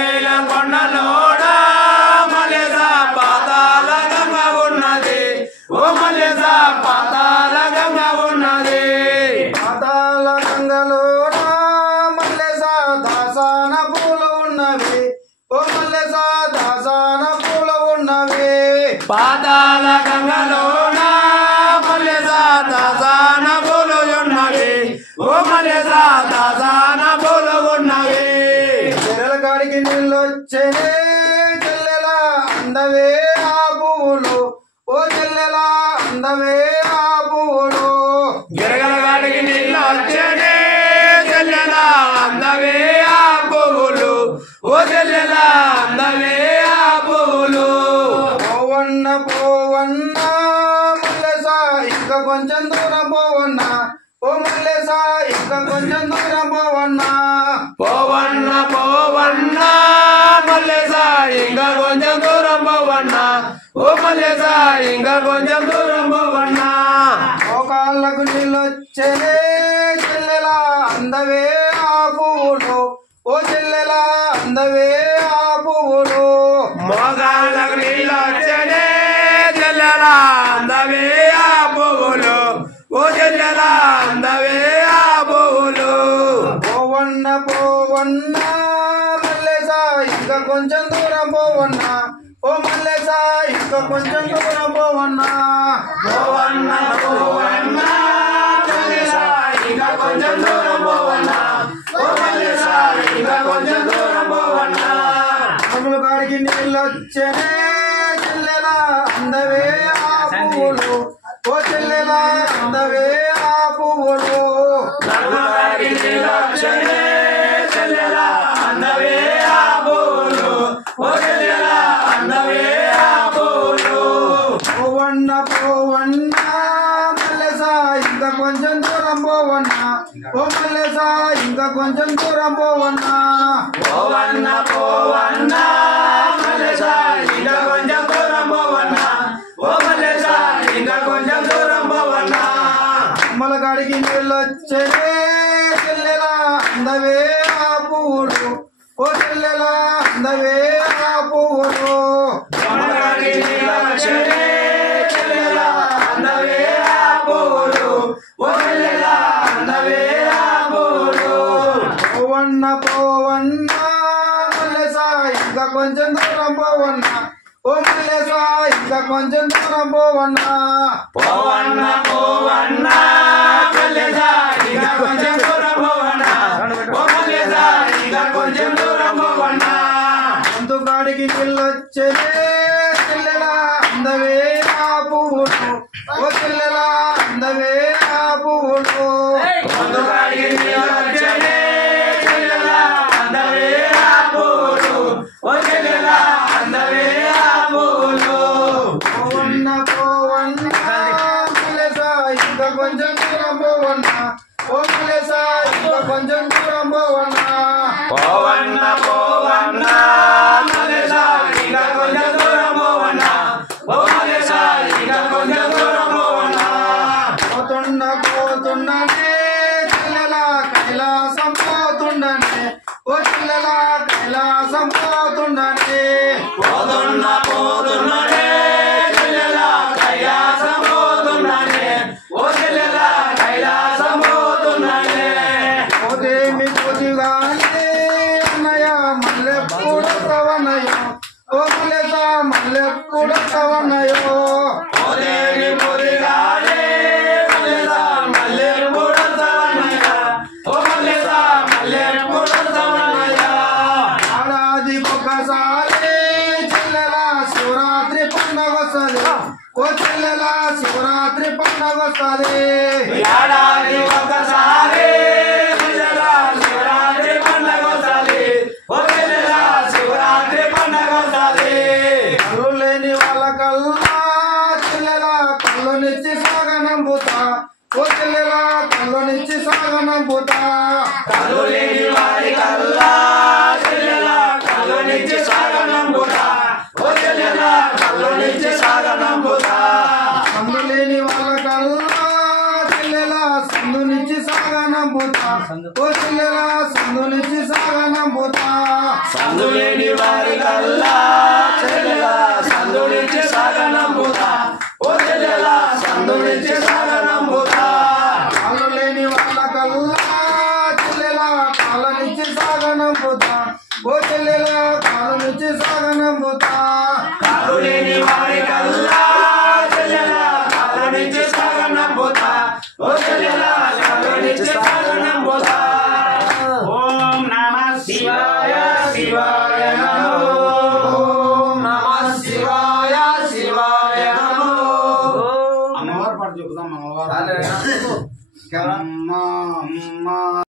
మల్లేల కొండలోడ మల్లేస పాతాల గంగ ఉన్నది ఓ మల్లేస పాతాల గంగ ఉన్నది పాతాల గంగలోన మల్లేస దాసాన పూలు ఉన్నవి ఓ మల్లేస దాసాన పూలు ఉన్నవి పాతాల గంగలోన మల్లేస దాసాన పూలు ఉన్నవి ఓ మల్లేస దాసాన పూలు ఉన్నవి చెరల కాడికి నీళ్ళొచ్చనే చెల్లెలా అందవే ఆ పువ్వులు ఓ చెల్లెలా అందవే ఆ పువ్వులు గిరగల గాడికి నీళ్ళు వచ్చేనే చెల్లెలా అందవే ఆ పువ్వులు ఓ చెల్లెలా అందవే ఆ పువ్వులు పోవన్న పోవన్న మల్లెస ఇంకా కొంచెం దూరం పోవన్న ఓ మల్లెస ఇంకా కొంచెం దూరం పోవన్న పోవన్న పోవన్న మల్లేస ఇంకా కొంచెం దూరం పోవన్న ఓ మల్లేస ఇంకా కొంచెం దూరం పోవన్న మోకాళ్ళకు నీళ్ళొచ్చనే చెల్లెలా అందవే ఆ పువ్వులు ఓ చెల్లెలా అందవే ఆ పువ్వులు మోగాళ్ళకు నీళ్ళు వచ్చేనే చెల్లెలా అందవే ఆ పువ్వులు ఓ చెల్లెలా అందవే ఆ పువ్వులు పోవన్న పోవన్న మల్లెస ఇంకా కొంచెం దూరం పోవన్న ఓ మల్లెస ఇంకా కొంచెం దూరం పోవన్న పోవన్న పోవన్న మల్లేస ఇంకా కొంచెం దూరం పోవన్న ఓ మల్లేస ఇంకా కొంచెం దూరం పోవన్న అమ్ముల కాడికి నీళ్ళొచ్చనే చెల్లెలా అందవే ఆ పువ్వులు ఓ చెల్లెలా అందవే ఆ పువ్వులు నర్మదాకి నీళ్ళొచ్చనే చెల్లెలా అందవే ఆ పువ్వులు ఓ చెల్లెలా అందవే ఆ పువ్వులు పోవన్న పోవన్న మల్లెస ఇంకా కొంచెం దూరం పోవన్న ఓ మల్లెస ఇంకా కొంచెం దూరం పోవన్న పోవన్న పోవన్న మల్లేస ఇంకా కొంచెం దూరం పోవన్న ఓ మల్లేస ఇంకా కొంచెం దూరం పోవన్న అమ్మల కాడికి నీళ్ళొచ్చనే చెల్లెలా అందవే ఆ పువ్వులు ఓ చెల్లెలా అందవే ఆ పువ్వులు నర్మదాకి నీళ్ళొచ్చనే చెల్లెలా అందవే ఆ పువ్వులు ఓ చెల్లెలా అందవే ఆ పువ్వులు పోవన్న పోవన్న మల్లెస ఇంకా కొంచెం దూరం పోవన్న ఓ మల్లెస ఇంకా కొంచెం దూరం పోవన్న పోవన్న పోవన్న మల్లేస ఇంకా కొంచెం దూరం పోవన్న ఓ మల్లేస ఇంకా కొంచెం దూరం పోవన్న అంతు కాడికి నీళ్ళొచ్చనే చెల్లెలా అందవే ఆ పువ్వులు ఓ చెల్లెలా అందవే ఆ పువ్వులు ముందుగాడికి నీళ్ళొచ్చనే చెల్లెలా అందవే ఆ పువ్వులు ఓ చెల్లెలా అందవే ఆ పువ్వులు పోవన్న పోవన్న మల్లెస ఇంకా కొంచెం దూరం పోవన్న ఓ మల్లెస ఇంకా కొంచెం దూరం పోవన్న పోవన్న పోవన్న మల్లేస ఇంకా కొంచెం దూరం పోవన్న ఓ మల్లేస ఇంకా కొంచెం దూరం పోవన్న పోతున్న పోతుండనే చెల్లెలా కైలాసం పోతుండనే ఓ చెల్లెలా కైలాసం పోతుండనే పోతున్న పోతున్ననే చెల్లెలా కైలాసం పోతున్ననే ఓ చెల్లెలా కైలాసం పోతున్ననే పోతేమి పొదిగానే అన్నయ్య మల్లెప్పుడు తవనయ్యో ఓ మల్లెస మల్లెప్పుడు తవనయ్యో పోతేని పొదిగానే మల్లెస మల్లెప్పుడొస్తావన్నయ్య ఓ మల్లెస మల్లెప్పుడొస్తావన్నయ్య ఏడాదికొకసారి చెల్లెలా శివరాత్రి పండగ వస్తుంది ఓ చెల్లెలా శివరాత్రి పండగ వస్తుంది ఏడాది ఒకసారి చెల్లెలా శివరాత్రి పండగ వస్తుంది ఓ చెల్లెలా శివరాత్రి పండగ వస్తుంది కళ్ళు లేని వాళ్ళకల్లా చెల్లెలా కళ్ళునిచ్చి సాగనంపుతా ఓ చెల్లెలా కళ్ళునిచ్చి సాగనంపుతా కళ్ళు లేని వారి కల్లా చెల్లెలా కళ్ళు నుంచి సాగనంపుతా ఓ చెల్లెలా కళ్ళు నుంచి సాగనంపుతా సందు లేని వాళ్ళకల్లా చెల్లెలా సందు నుంచి సాగనంపుతా ఓ చెల్లెలా సందు నుంచి సాగనంపుతా సందు సందు లేని వారి కల్లా చెల్లెలా సందు నుంచి సాగనంబుతా ఓ చెల్లెలా సందు నుంచి సాగనంబుతా కాళ్ళు లేని వాళ్ళ కల్లా చెల్లెలా కాళ్ళ నుంచి సాగనంబుతా ఓ చెల్లెలా కాళ్ళ నుంచి సాగనంబుతా